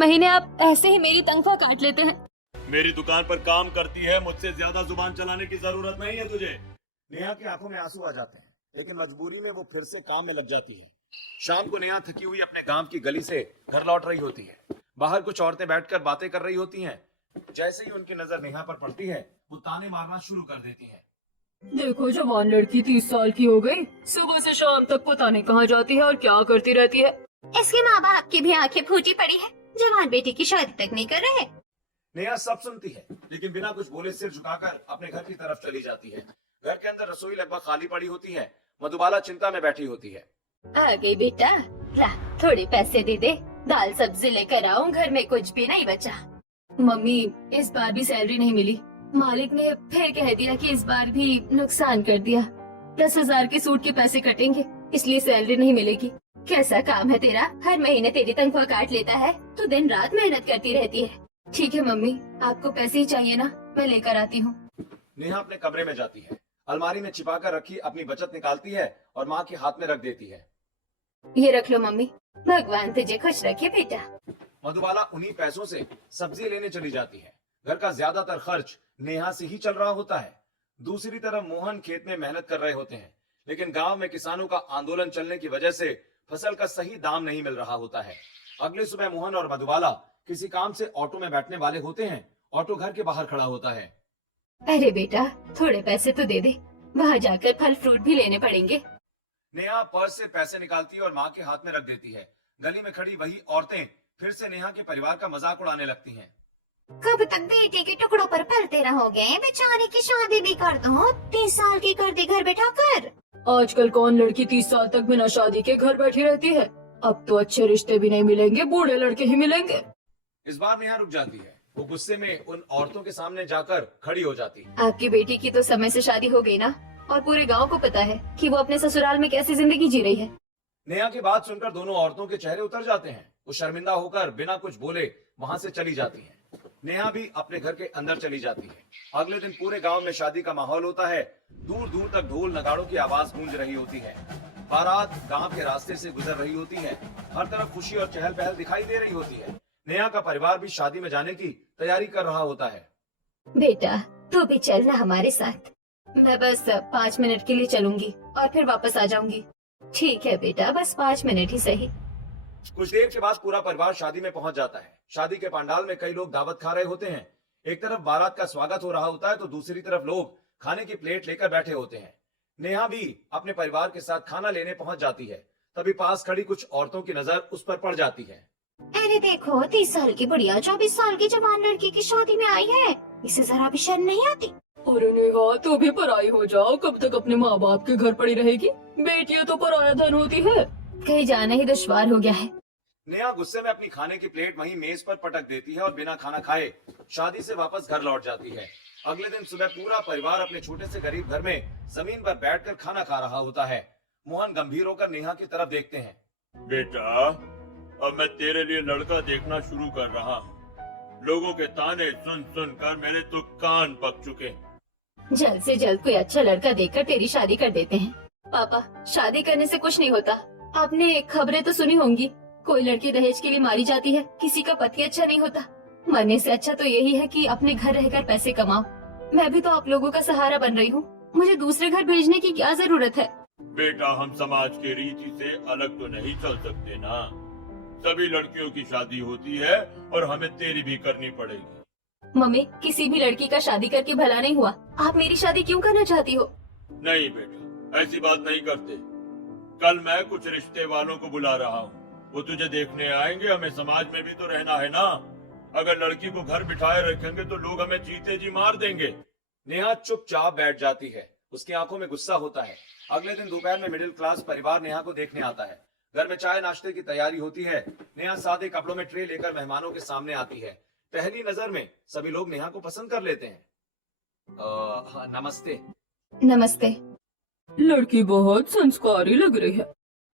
महीने आप ऐसे ही मेरी तनख्वाह काट लेते हैं। मेरी दुकान पर काम करती है, मुझसे ज्यादा जुबान चलाने की जरूरत नहीं है तुझे। नेहा की आंखों में आंसू आ जाते हैं, लेकिन मजबूरी में वो फिर से काम में लग जाती है। शाम को नेहा थकी हुई अपने गांव की गली से घर लौट रही होती है। बाहर कुछ औरतें बैठकर बातें कर रही होती हैं। जैसे ही उनकी नजर नेहा पर पड़ती है, वो ताने मारना शुरू कर देती हैं। देखो जवान लड़की 30 साल की हो गई, सुबह से शाम तक पता नहीं कहाँ जाती है और क्या करती रहती है। इसके माँ बाप की भी आंखें फूटी पड़ी है, जवान बेटी की शादी तक नहीं कर रहे। नेहा सब सुनती है, लेकिन बिना कुछ बोले सिर झुकाकर अपने घर की तरफ चली जाती है। घर के अंदर रसोई लगभग खाली पड़ी होती है। मधुबाला चिंता में बैठी होती है। आ गई बेटा, ला थोड़े पैसे दे दे, दाल सब्जी लेकर आऊं, घर में कुछ भी नहीं बचा। मम्मी इस बार भी सैलरी नहीं मिली। मालिक ने फिर कह दिया कि इस बार भी नुकसान कर दिया। 10,000 के सूट के पैसे कटेंगे, इसलिए सैलरी नहीं मिलेगी। कैसा काम है तेरा, हर महीने तेरी तनख्वाह काट लेता है, तू दिन रात मेहनत करती रहती है। ठीक है मम्मी, आपको पैसे ही चाहिए ना, मैं लेकर आती हूँ। नेहा अपने कमरे में जाती है। अलमारी में छिपाकर रखी अपनी बचत निकालती है और माँ के हाथ में रख देती है। ये रख लो मम्मी। भगवान तुझे खुश रखे बेटा। मधुबाला उन्हीं पैसों से सब्जी लेने चली जाती है। घर का ज्यादातर खर्च नेहा से ही चल रहा होता है। दूसरी तरफ मोहन खेत में मेहनत कर रहे होते हैं, लेकिन गांव में किसानों का आंदोलन चलने की वजह से फसल का सही दाम नहीं मिल रहा होता है। अगली सुबह मोहन और मधुबाला किसी काम से ऑटो में बैठने वाले होते हैं। ऑटो घर के बाहर खड़ा होता है। अरे बेटा थोड़े पैसे तो दे दे, वहाँ जाकर फल फ्रूट भी लेने पड़ेंगे। नेहा पर्स से पैसे निकालती है और माँ के हाथ में रख देती है। गली में खड़ी वही औरतें फिर से नेहा के परिवार का मजाक उड़ाने लगती हैं। कब तक बेटे के टुकड़ों पर पलते रहोगे, बेचारे की शादी भी कर दो, 30 साल की कर दी घर बैठा कर। आजकल कौन लड़की 30 साल तक बिना शादी के घर बैठी रहती है। अब तो अच्छे रिश्ते भी नहीं मिलेंगे, बूढ़े लड़के ही मिलेंगे। इस बार नेहा रुक जाती है। वो गुस्से में उन औरतों के सामने जाकर खड़ी हो जाती है। आपकी बेटी की तो समय से शादी हो गई ना, और पूरे गांव को पता है कि वो अपने ससुराल में कैसी जिंदगी जी रही है। नेहा की बात सुनकर दोनों औरतों के चेहरे उतर जाते हैं। वो शर्मिंदा होकर बिना कुछ बोले वहाँ से चली जाती हैं। नेहा भी अपने घर के अंदर चली जाती है। अगले दिन पूरे गांव में शादी का माहौल होता है। दूर दूर तक ढोल नगाड़ों की आवाज गूंज रही होती है। बारात गांव के रास्ते से गुजर रही होती है। हर तरफ खुशी और चहल पहल दिखाई दे रही होती है। नेहा का परिवार भी शादी में जाने की तैयारी कर रहा होता है। बेटा तू भी चलना हमारे साथ। मैं बस 5 मिनट के लिए चलूंगी और फिर वापस आ जाऊंगी। ठीक है बेटा, बस 5 मिनट ही सही। कुछ देर के बाद पूरा परिवार शादी में पहुंच जाता है। शादी के पंडाल में कई लोग दावत खा रहे होते हैं। एक तरफ बारात का स्वागत हो रहा होता है तो दूसरी तरफ लोग खाने की प्लेट लेकर बैठे होते हैं। नेहा भी अपने परिवार के साथ खाना लेने पहुंच जाती है। तभी पास खड़ी कुछ औरतों की नजर उस पर पड़ जाती है। अरे देखो, 30 साल की बुढ़िया 24 साल की जवान लड़की की शादी में आई है, इसे जरा भी शर्म नहीं आती। अरे नेहा तो भी पराई हो जाओ, कब तक अपने माँ बाप के घर पड़ी रहेगी। बेटियां तो पराया धन होती है, कहीं जाना ही दुश्वार हो गया है। नेहा गुस्से में अपनी खाने की प्लेट वहीं मेज पर पटक देती है और बिना खाना खाए शादी से वापस घर लौट जाती है। अगले दिन सुबह पूरा परिवार अपने छोटे से गरीब घर में जमीन पर बैठकर खाना खा रहा होता है। मोहन गंभीर होकर नेहा की तरफ देखते हैं। बेटा, अब मैं तेरे लिए लड़का देखना शुरू कर रहा हूँ। लोगों के ताने सुन सुन कर मेरे तो कान पक चुके। जल्द से जल्द कोई अच्छा लड़का देखकर तेरी शादी कर देते हैं। पापा, शादी करने से कुछ नहीं होता। आपने खबरें तो सुनी होंगी, कोई लड़की दहेज के लिए मारी जाती है, किसी का पति अच्छा नहीं होता। मरने से अच्छा तो यही है कि अपने घर रहकर पैसे कमाओ। मैं भी तो आप लोगों का सहारा बन रही हूँ, मुझे दूसरे घर भेजने की क्या जरूरत है। बेटा, हम समाज की रीति से अलग तो नहीं चल सकते ना। सभी लड़कियों की शादी होती है और हमें तेरी भी करनी पड़ेगी। मम्मी, किसी भी लड़की का शादी करके भला नहीं हुआ। आप मेरी शादी क्यों करना चाहती हो? नहीं बेटा, ऐसी बात नहीं करते। कल मैं कुछ रिश्ते वालों को बुला रहा हूँ, वो तुझे देखने आएंगे। हमें समाज में भी तो रहना है ना। अगर लड़की को घर बिठाए रखेंगे तो लोग हमें जीते जी मार देंगे। नेहा चुपचाप बैठ जाती है। उसकी आंखों में गुस्सा होता है। अगले दिन दोपहर में मिडिल क्लास परिवार नेहा को देखने आता है। घर में चाय नाश्ते की तैयारी होती है। नेहा सादे कपड़ों में ट्रे लेकर मेहमानों के सामने आती है। पहली नजर में सभी लोग नेहा को पसंद कर लेते हैं। हाँ, नमस्ते। नमस्ते। लड़की बहुत संस्कारी लग रही है।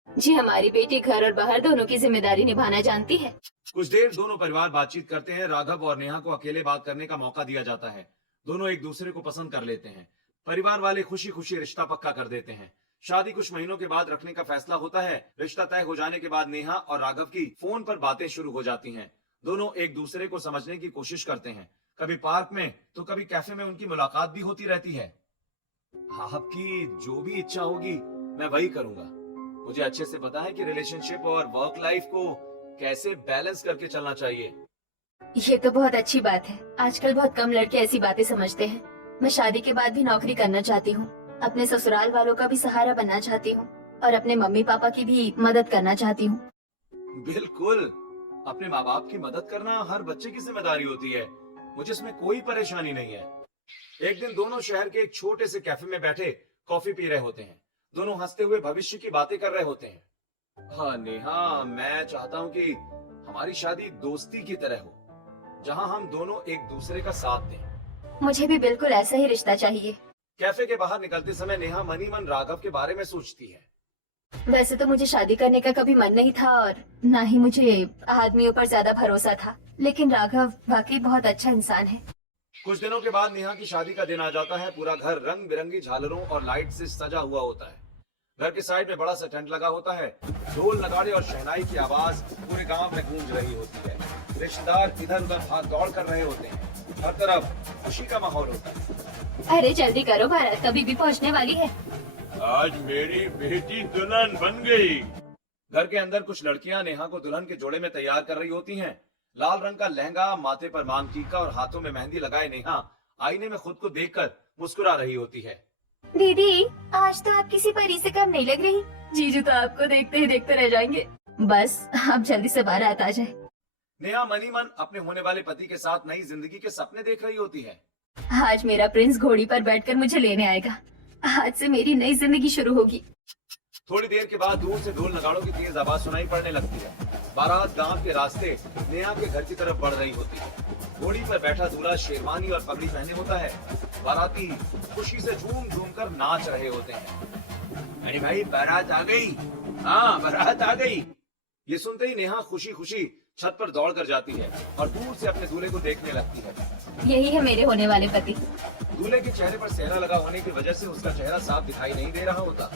जी, हमारी बेटी घर और बाहर दोनों की जिम्मेदारी निभाना जानती है। कुछ देर दोनों परिवार बातचीत करते हैं। राघव और नेहा को अकेले बात करने का मौका दिया जाता है। दोनों एक दूसरे को पसंद कर लेते हैं। परिवार वाले खुशी खुशी रिश्ता पक्का कर देते हैं। शादी कुछ महीनों के बाद रखने का फैसला होता है। रिश्ता तय हो जाने के बाद नेहा और राघव की फोन पर बातें शुरू हो जाती हैं। दोनों एक दूसरे को समझने की कोशिश करते हैं। कभी पार्क में तो कभी कैफे में उनकी मुलाकात भी होती रहती है। आपकी जो भी इच्छा होगी मैं वही करूंगा। मुझे अच्छे से पता है कि रिलेशनशिप और वर्क लाइफ को कैसे बैलेंस करके चलना चाहिए। ये तो बहुत अच्छी बात है। आजकल बहुत कम लड़के ऐसी बातें समझते हैं। मैं शादी के बाद भी नौकरी करना चाहती हूँ, अपने ससुराल वालों का भी सहारा बनना चाहती हूँ और अपने मम्मी पापा की भी मदद करना चाहती हूँ। बिल्कुल, अपने माँ बाप की मदद करना हर बच्चे की जिम्मेदारी होती है। मुझे इसमें कोई परेशानी नहीं है। एक दिन दोनों शहर के एक छोटे से कैफे में बैठे कॉफी पी रहे होते हैं। दोनों हंसते हुए भविष्य की बातें कर रहे होते हैं। हाँ नेहा, मैं चाहता हूँ कि हमारी शादी दोस्ती की तरह हो, जहाँ हम दोनों एक दूसरे का साथ दें। मुझे भी बिल्कुल ऐसा ही रिश्ता चाहिए। कैफे के बाहर निकलते समय नेहा मनी मन राघव के बारे में सोचती है। वैसे तो मुझे शादी करने का कभी मन नहीं था और ना ही मुझे आदमियों पर ज्यादा भरोसा था, लेकिन राघव वाकई बहुत अच्छा इंसान है। कुछ दिनों के बाद नेहा की शादी का दिन आ जाता है। पूरा घर रंग बिरंगी झालरों और लाइट से सजा हुआ होता है। घर के साइड में बड़ा सा टेंट लगा होता है। ढोल नगाड़े और शहनाई की आवाज पूरे गांव में गूंज रही होती है। रिश्तेदार इधर उधर भाग दौड़ कर रहे होते हैं। हर तरफ खुशी का माहौल होता है। अरे जल्दी करो, बारात कभी भी पहुंचने वाली है। आज मेरी बेटी दुल्हन बन गई। घर के अंदर कुछ लड़कियां नेहा को दुल्हन के जोड़े में तैयार कर रही होती हैं। लाल रंग का लहंगा, माथे पर मांग टीका और हाथों में मेहंदी लगाए नेहा आईने में खुद को देखकर मुस्कुरा रही होती है। दीदी, आज तो आप किसी परी से कम नहीं लग रही। जीजू तो आपको देखते ही देखते रह जाएंगे। बस आप जल्दी से बारात आ जाए। नेहा मनी मन अपने होने वाले पति के साथ नई जिंदगी के सपने देख रही होती है। आज मेरा प्रिंस घोड़ी पर बैठकर मुझे लेने आएगा। आज से मेरी नई जिंदगी शुरू होगी। थोड़ी देर के बाद दूर से ढोल नगाड़ों की तेज आवाज सुनाई पड़ने लगती है। बारात गांव के रास्ते नेहा के घर की तरफ बढ़ रही होती है। घोड़ी पर बैठा दूल्हा शेरवानी और पगड़ी पहने होता है। बाराती खुशी से झूम झूम कर नाच रहे होते हैं। अरे भाई, बारात आ गई। हाँ, बारात आ गई। ये सुनते ही नेहा खुशी खुशी छत पर दौड़ कर जाती है और दूर से अपने दूल्हे को देखने लगती है। यही है मेरे होने वाले पति। दूल्हे के चेहरे पर सेहरा लगा होने की वजह से उसका चेहरा साफ दिखाई नहीं दे रहा होता।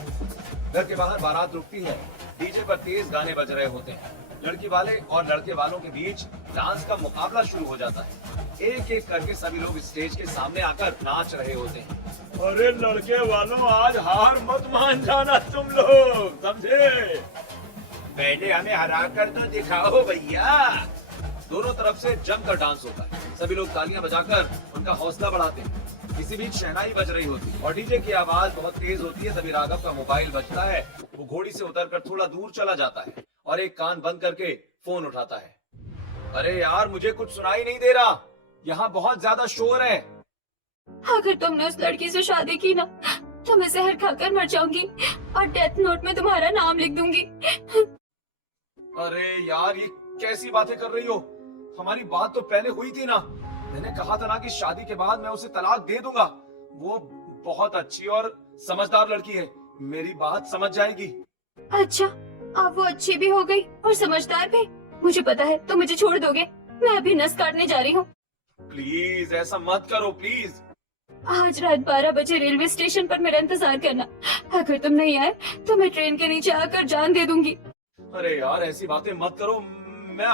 घर के बाहर बारात रुकती है। डीजे पर तेज गाने बज रहे होते हैं। लड़की वाले और लड़के वालों के बीच डांस का मुकाबला शुरू हो जाता है। एक एक करके सभी लोग स्टेज के सामने आकर नाच रहे होते हैं। अरे लड़के वालों, आज हार मत मान जाना तुम लोग, समझे? पहले हमें हरा कर तो दिखाओ भैया। दोनों तरफ से जमकर डांस होता है। सभी लोग तालियां बजाकर उनका हौसला बढ़ाते हैं। इसी बीच शहनाई बज रही होती है और डीजे की आवाज बहुत तेज होती है। तभी राघव का मोबाइल बजता है। वो घोड़ी से उतरकर थोड़ा दूर चला जाता है और एक कान बंद करके फोन उठाता है। अरे यार, मुझे कुछ सुनाई नहीं दे रहा। यहाँ बहुत ज्यादा शोर है। अगर तुमने उस लड़की से शादी की ना, तो मैं जहर खाकर मर जाऊंगी और डेथ नोट में तुम्हारा नाम लिख दूंगी। अरे यार, ये कैसी बातें कर रही हो? हमारी बात तो पहले हुई थी ना। मैंने कहा था ना कि शादी के बाद मैं उसे तलाक दे दूंगा। वो बहुत अच्छी और समझदार लड़की है। मेरी बात समझ जाएगी। अच्छा, अब वो अच्छी भी हो गई और समझदार भी। मुझे पता है तुम मुझे छोड़ दोगे। मैं अभी नस काटने जा रही हूँ। प्लीज ऐसा मत करो, प्लीज। आज रात 12 बजे रेलवे स्टेशन पर मेरा इंतजार करना। अगर तुम नहीं आए तो मैं ट्रेन के नीचे आकर जान दे दूंगी। अरे यार, ऐसी बातें मत करो। मैं